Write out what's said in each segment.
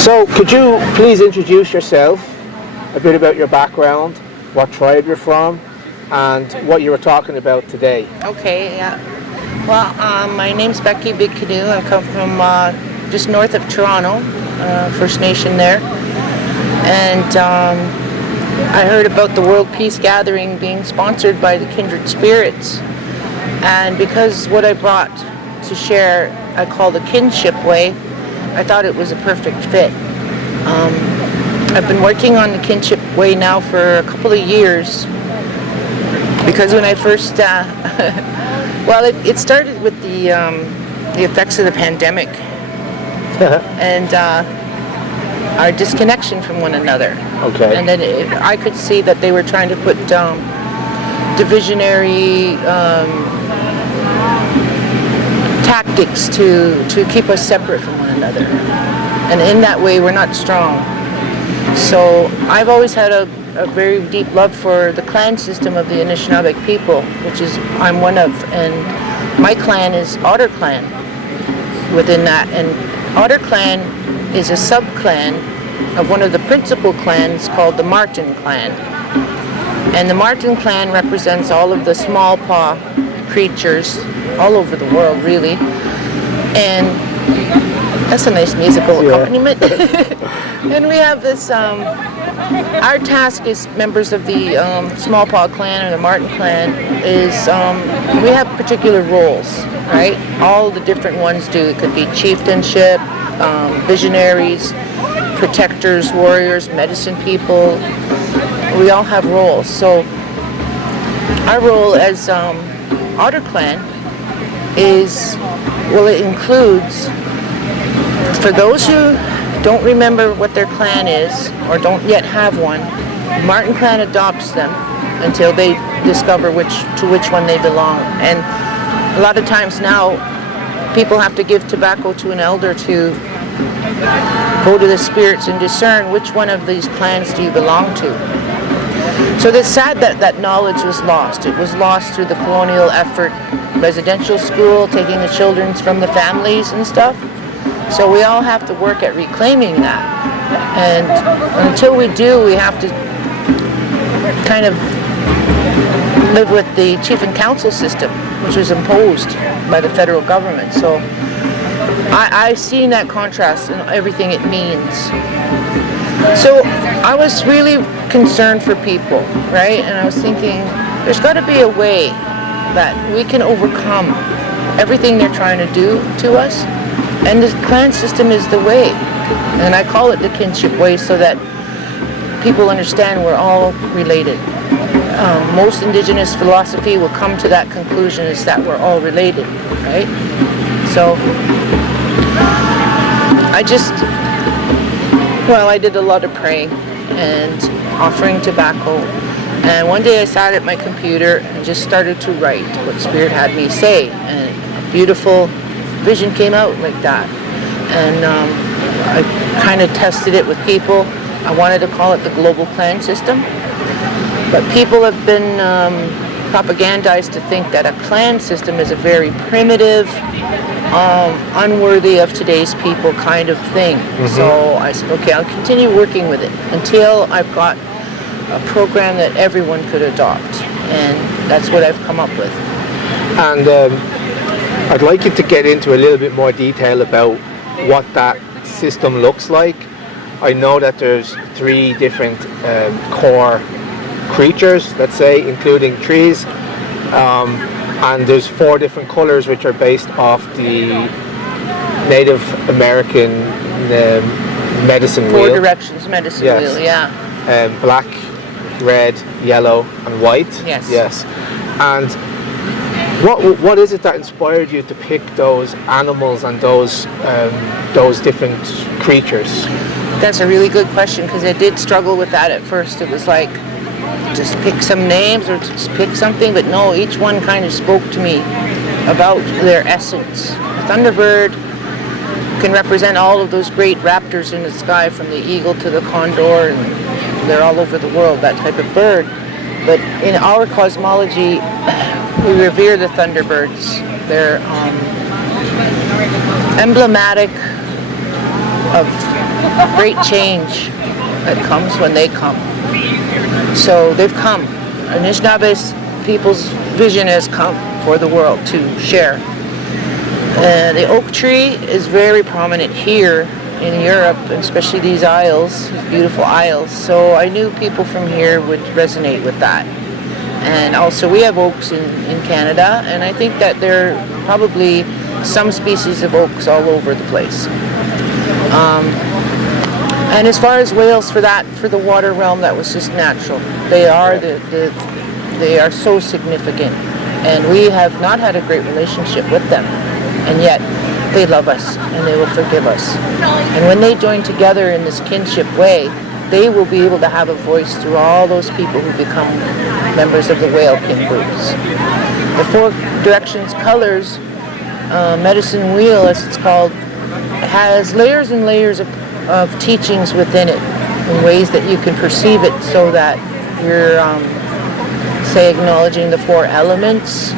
So, could you please introduce yourself, a bit about your background, what tribe you're from, and what you were talking about today? Okay, yeah. Well, my name's Becky Big Canoe. I come from just north of Toronto, First Nation there. And I heard about the World Peace Gathering being sponsored by the Kindred Spirits. And because what I brought to share I call the Kinship Way, I thought it was a perfect fit. I've been working on the Kinship Way now for a couple of years because when I first, well, it started with the effects of the pandemic and our disconnection from one another. Okay. And then I could see that they were trying to put divisionary tactics to keep us separate from one another. And in that way, we're not strong. So I've always had a very deep love for the clan system of the Inishabek people, which is I'm one of. And my clan is Otter Clan within that. And Otter Clan is a sub-clan of one of the principal clans called the Martin Clan. And the Martin Clan represents all of the small paw creatures all over the world, really. And that's a nice musical accompaniment. And we have this, our task as members of the Small Paw Clan or the Martin Clan is we have particular roles, right? All the different ones do. It could be chieftainship, visionaries, protectors, warriors, medicine people. We all have roles. So our role as Otter Clan is, well, it includes, for those who don't remember what their clan is or don't yet have one, Martin Clan adopts them until they discover to which one they belong. And a lot of times now, people have to give tobacco to an elder to go to the spirits and discern which one of these clans do you belong to. So it's sad that knowledge was lost. It was lost through the colonial effort, residential school, taking the children from the families and stuff. So we all have to work at reclaiming that. And until we do, we have to kind of live with the chief and council system, which was imposed by the federal government. So I've seen that contrast in everything it means. So I was really concerned for people, right? And I was thinking, there's got to be a way that we can overcome everything they're trying to do to us. And the clan system is the way. And I call it the Kinship Way so that people understand we're all related. Most Indigenous philosophy will come to that conclusion, is that we're all related, right? So I did a lot of praying and offering tobacco. And one day I sat at my computer and just started to write what Spirit had me say. And a beautiful vision came out like that. And I kind of tested it with people. I wanted to call it the global clan system. But people have been propagandized to think that a clan system is a very primitive, unworthy of today's people kind of thing. Mm-hmm. So I said, okay, I'll continue working with it until I've got a program that everyone could adopt. And that's what I've come up with. And I'd like you to get into a little bit more detail about what that system looks like. I know that there's 3 different core creatures, let's say, including trees. And there's 4 different colors which are based off the Native American medicine wheel. 4 directions medicine wheel, yeah. Black, red, yellow, and white. Yes. And what is it that inspired you to pick those animals and those different creatures? That's a really good question, because I did struggle with that at first. It was like, just pick some names or just pick something, but no, each one kind of spoke to me about their essence. The Thunderbird can represent all of those great raptors in the sky, from the eagle to the condor, and they're all over the world, that type of bird. But in our cosmology, we revere the Thunderbirds. They're emblematic of great change that comes when they come. So they've come. Anishinaabe's people's vision has come for the world to share. The oak tree is very prominent here in Europe, especially these isles, these beautiful isles. So I knew people from here would resonate with that. And also we have oaks in Canada, and I think that there are probably some species of oaks all over the place. And as far as whales for the water realm, that was just natural. They are they are so significant, and we have not had a great relationship with them, and yet they love us and they will forgive us. And when they join together in this kinship way, they will be able to have a voice through all those people who become members of the whale kin groups. The Four Directions Colors medicine wheel, as it's called, has layers and layers of teachings within it in ways that you can perceive it, so that you're say acknowledging the four elements,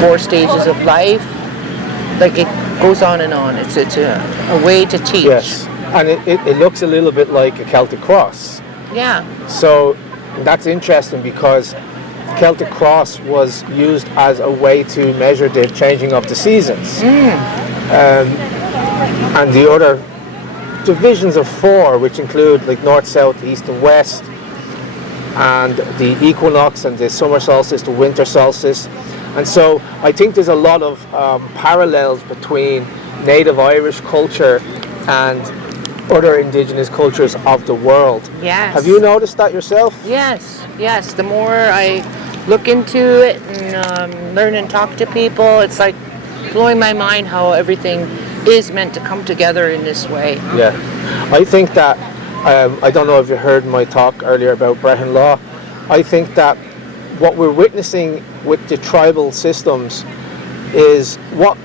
4 stages of life. Like, it goes on and on. It's a way to teach. Yes, and it looks a little bit like a Celtic cross. Yeah. So that's interesting, because Celtic cross was used as a way to measure the changing of the seasons. And the other divisions of 4, which include like north, south, east and west, and the equinox and the summer solstice, the winter solstice. And so I think there's a lot of parallels between native Irish culture and other indigenous cultures of the world. Yes. Have you noticed that yourself? Yes. The more I look into it and learn and talk to people, it's like blowing my mind how everything is meant to come together in this way. Yeah. I think that, I don't know if you heard my talk earlier about Brehon law. I think that what we're witnessing with the tribal systems is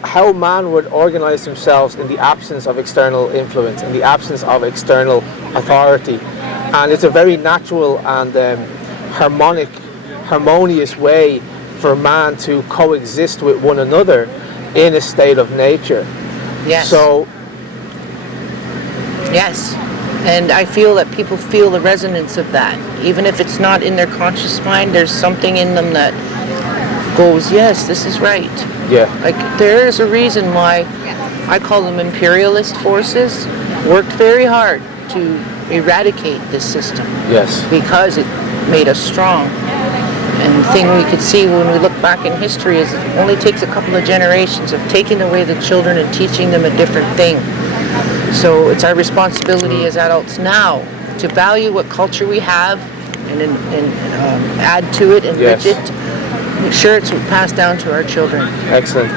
how man would organize themselves in the absence of external influence, in the absence of external authority. And it's a very natural and harmonious way for man to coexist with one another in a state of nature. Yes. So. Yes. And I feel that people feel the resonance of that. Even if it's not in their conscious mind, there's something in them that goes, yes, this is right. Yeah. Like, there is a reason why I call them imperialist forces, worked very hard to eradicate this system. Yes. Because it made us strong. And the thing we could see when we look back in history is it only takes a couple of generations of taking away the children and teaching them a different thing. So it's our responsibility as adults now to value what culture we have and add to it, enrich it, make sure it's passed down to our children. Excellent.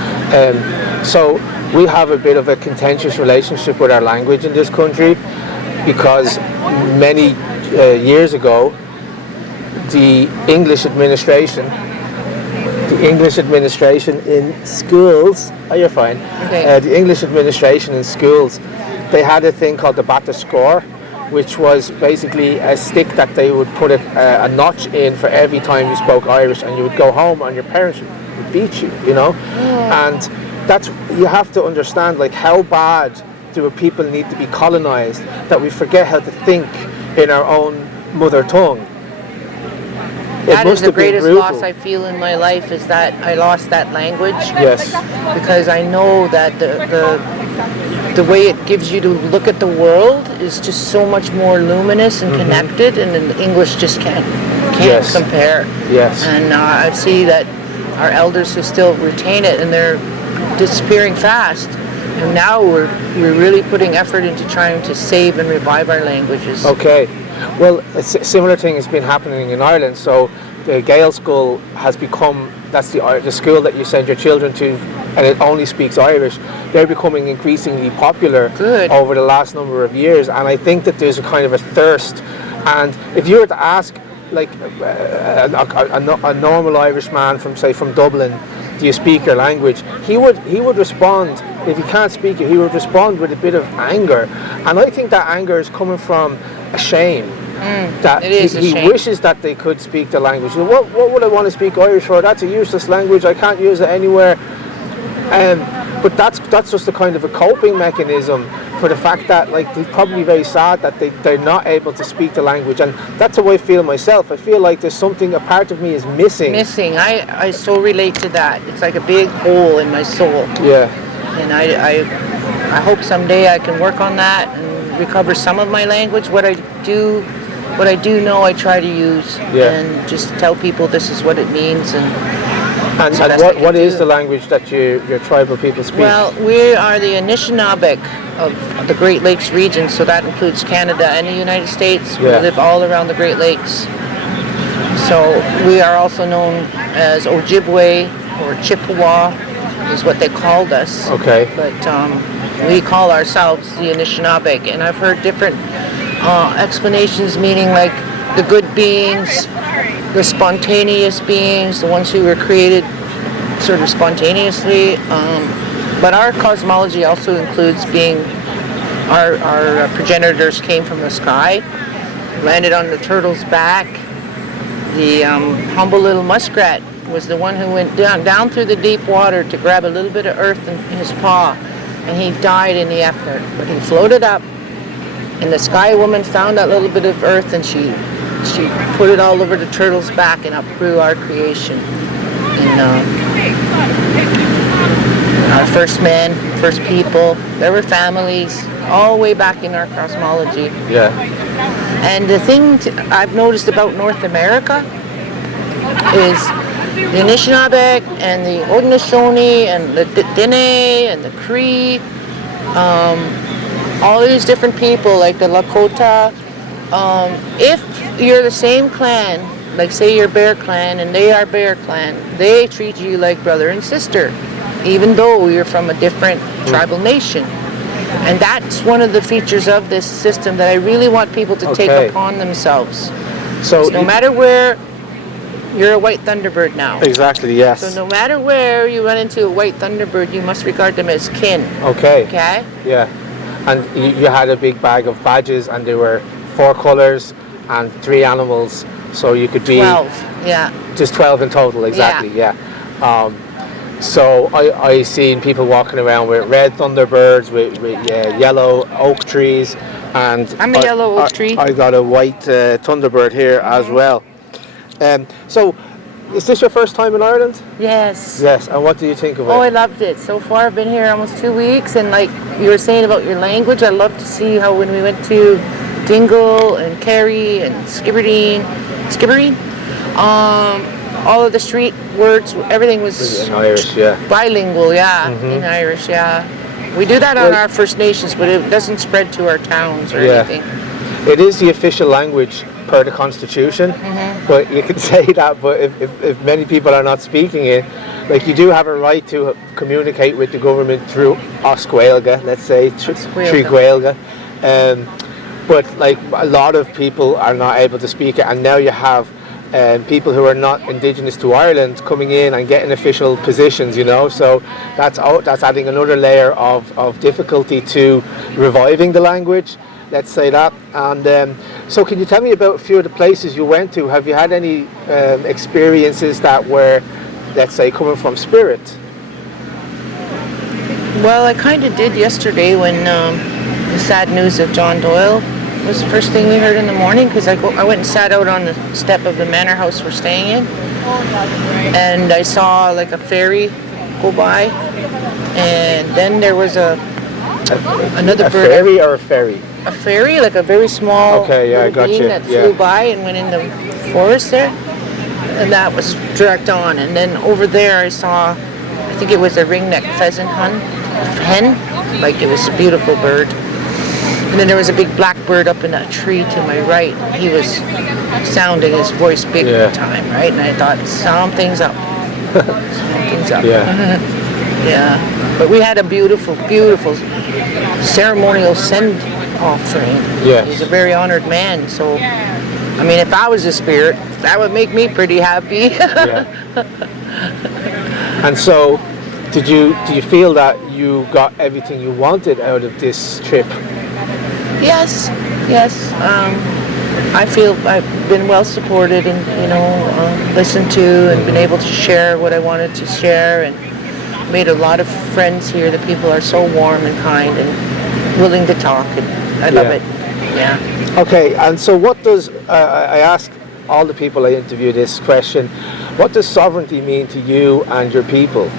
So we have a bit of a contentious relationship with our language in this country, because many years ago, the English administration in schools, you're fine. Okay. The English administration in schools, they had a thing called the batter score, which was basically a stick that they would put a notch in for every time you spoke Irish, and you would go home and your parents would beat you, you know? And that's, you have to understand, like, how bad do our people need to be colonized that we forget how to think in our own mother tongue. That is the greatest loss I feel in my life, is that I lost that language. Yes. Because I know that the way it gives you to look at the world is just so much more luminous and connected, and then English just can't compare. Yes. And I see that our elders who still retain it, and they're disappearing fast. And now we're really putting effort into trying to save and revive our languages. Okay. Well, a similar thing has been happening in Ireland. So the Gael school has become, that's the school that you send your children to, and it only speaks Irish. They're becoming increasingly popular over the last number of years, and I think that there's a kind of a thirst. And if you were to ask, like, a normal Irish man from Dublin, do you speak your language? He would respond. If he can't speak it, he would respond with a bit of anger. And I think that anger is coming from a shame. That he wishes that they could speak the language. What would I want to speak Irish for? That's a useless language. I can't use it anywhere. But that's just a kind of a coping mechanism for the fact that like they're probably very sad that they're not able to speak the language, and that's how I feel myself. I feel like there's something, a part of me is missing. I so relate to that. It's like a big hole in my soul. Yeah. And I hope someday I can work on that and recover some of my language. What I do know, I try to use, and just tell people this is what it means. And what is the language that your tribal people speak? Well, we are the Inishabek of the Great Lakes region, so that includes Canada and the United States. We live all around the Great Lakes. So we are also known as Ojibwe or Chippewa is what they called us. Okay. But we call ourselves the Anishinaabe, and I've heard different explanations, meaning like the good beings, the spontaneous beings, the ones who were created sort of spontaneously. But our cosmology also includes being our progenitors came from the sky, landed on the turtle's back. The humble little muskrat was the one who went down through the deep water to grab a little bit of earth in his paw, and he died in the effort. But he floated up, and the sky woman found that little bit of earth, and she put it all over the turtle's back and up through our creation. And our first men, first people, there were families all the way back in our cosmology. Yeah. And the thing I've noticed about North America is the Anishinaabe and the Haudenosaunee and the Dene and the Cree, all these different people like the Lakota. If you're the same clan, like say you're Bear Clan and they are Bear Clan, they treat you like brother and sister, even though you're from a different tribal nation. And that's one of the features of this system that I really want people to take upon themselves. So no matter where, you're a white thunderbird now. Exactly, yes. So no matter where you run into a white thunderbird, you must regard them as kin. Okay. Okay? Yeah. And you had a big bag of badges, and there were 4 colours and 3 animals, so you could be 12. Yeah. Just 12 in total, exactly. Yeah. So I seen people walking around with red thunderbirds, with yellow oak trees, and I'm a yellow oak tree. I got a white thunderbird here as well. So, is this your first time in Ireland? Yes. Yes. And what do you think of it? Oh, I loved it. So far, I've been here almost 2 weeks, and like you were saying about your language, I love to see how when we went to Dingle and Kerry and Skibbereen, all of the street words, everything was in Irish, bilingual, in Irish, We do that on our First Nations, but it doesn't spread to our towns or anything. It is the official language per the Constitution, but you can say that, but if many people are not speaking it, like you do have a right to communicate with the government through Oscuelga, let's say, Triguelga. But like a lot of people are not able to speak it, and now you have people who are not Indigenous to Ireland coming in and getting official positions, so that's adding another layer of difficulty to reviving the language, let's say that. And so can you tell me about a few of the places you went to? Have you had any experiences that were, let's say, coming from spirit? Well, I kind of did yesterday when the sad news of John Doyle was the first thing we heard in the morning, because I went and sat out on the step of the manor house we're staying in, and I saw like a ferry go by, and then there was another bird. A ferry or a ferry? A ferry, like a very small I got you. that flew by and went in the forest there, and that was direct on. And then over there I saw, I think it was a ringneck pheasant hen, like it was a beautiful bird. And then there was a big blackbird up in that tree to my right. He was sounding his voice big time, right? And I thought, something's up. Something's up. But we had a beautiful, beautiful ceremonial send offering. He's a very honored man. So, I mean, if I was a spirit, that would make me pretty happy. And so, did you feel that you got everything you wanted out of this trip? Yes. I feel I've been well supported and, listened to and been able to share what I wanted to share, and made a lot of friends here. The people are so warm and kind, and willing to talk, and I love it. Yeah. Okay, and so what does, I ask all the people I interview this question, what does sovereignty mean to you and your people?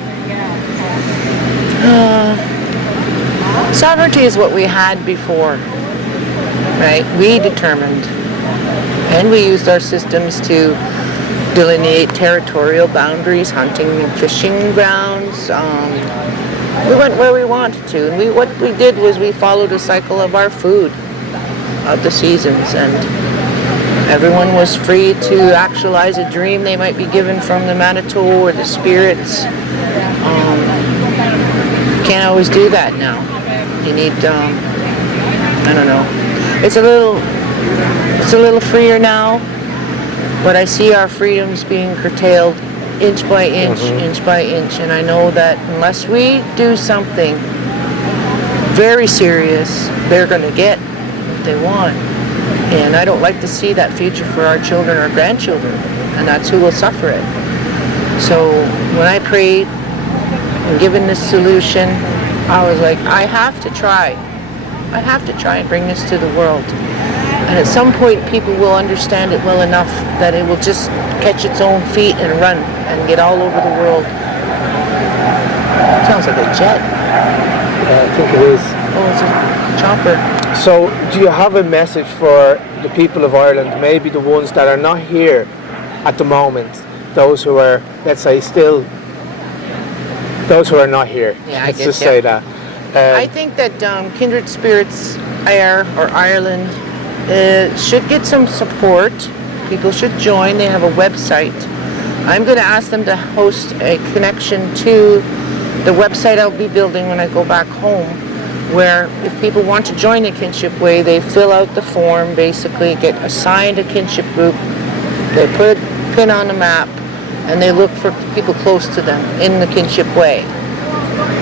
Sovereignty is what we had before, right? We determined, and we used our systems to delineate territorial boundaries, hunting and fishing grounds. We went where we wanted to, and what we did was we followed a cycle of our food, of the seasons, and everyone was free to actualize a dream they might be given from the Manitou or the spirits. Can't always do that now. You need, I don't know. It's a little freer now, but I see our freedoms being curtailed inch by inch, inch by inch, and I know that unless we do something very serious, they're going to get what they want. And I don't like to see that future for our children or grandchildren, and that's who will suffer it. So when I prayed and given this solution, I was like, I have to try. I have to try and bring this to the world. And at some point, people will understand it well enough that it will just catch its own feet and run and get all over the world. Sounds like a jet. I think it is. Oh, it's a chopper. So, do you have a message for the people of Ireland, maybe the ones that are not here at the moment, those who are, let's say, still, those who are not here? Yeah, let's just say that. I think that Kindred Spirits Air or Ireland should get some support. People should join. They have a website. I'm going to ask them to host a connection to the website I'll be building when I go back home, where if people want to join the Kinship Way, they fill out the form, basically get assigned a kinship group, they put a pin on the map, and they look for people close to them in the Kinship Way.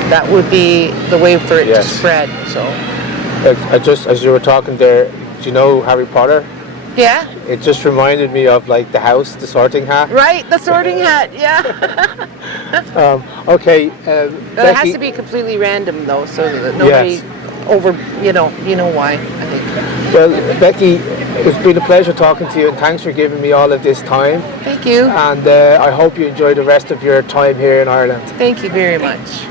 That would be the way for it to spread. So, I just, as you were talking there, do you know Harry Potter? Yeah. It just reminded me of like the house, the sorting hat. Right, the sorting hat, yeah. Okay. It Becky, has to be completely random though, so that nobody you know why, I think. Well, Becky, it's been a pleasure talking to you, and thanks for giving me all of this time. Thank you. And I hope you enjoy the rest of your time here in Ireland. Thank you very much.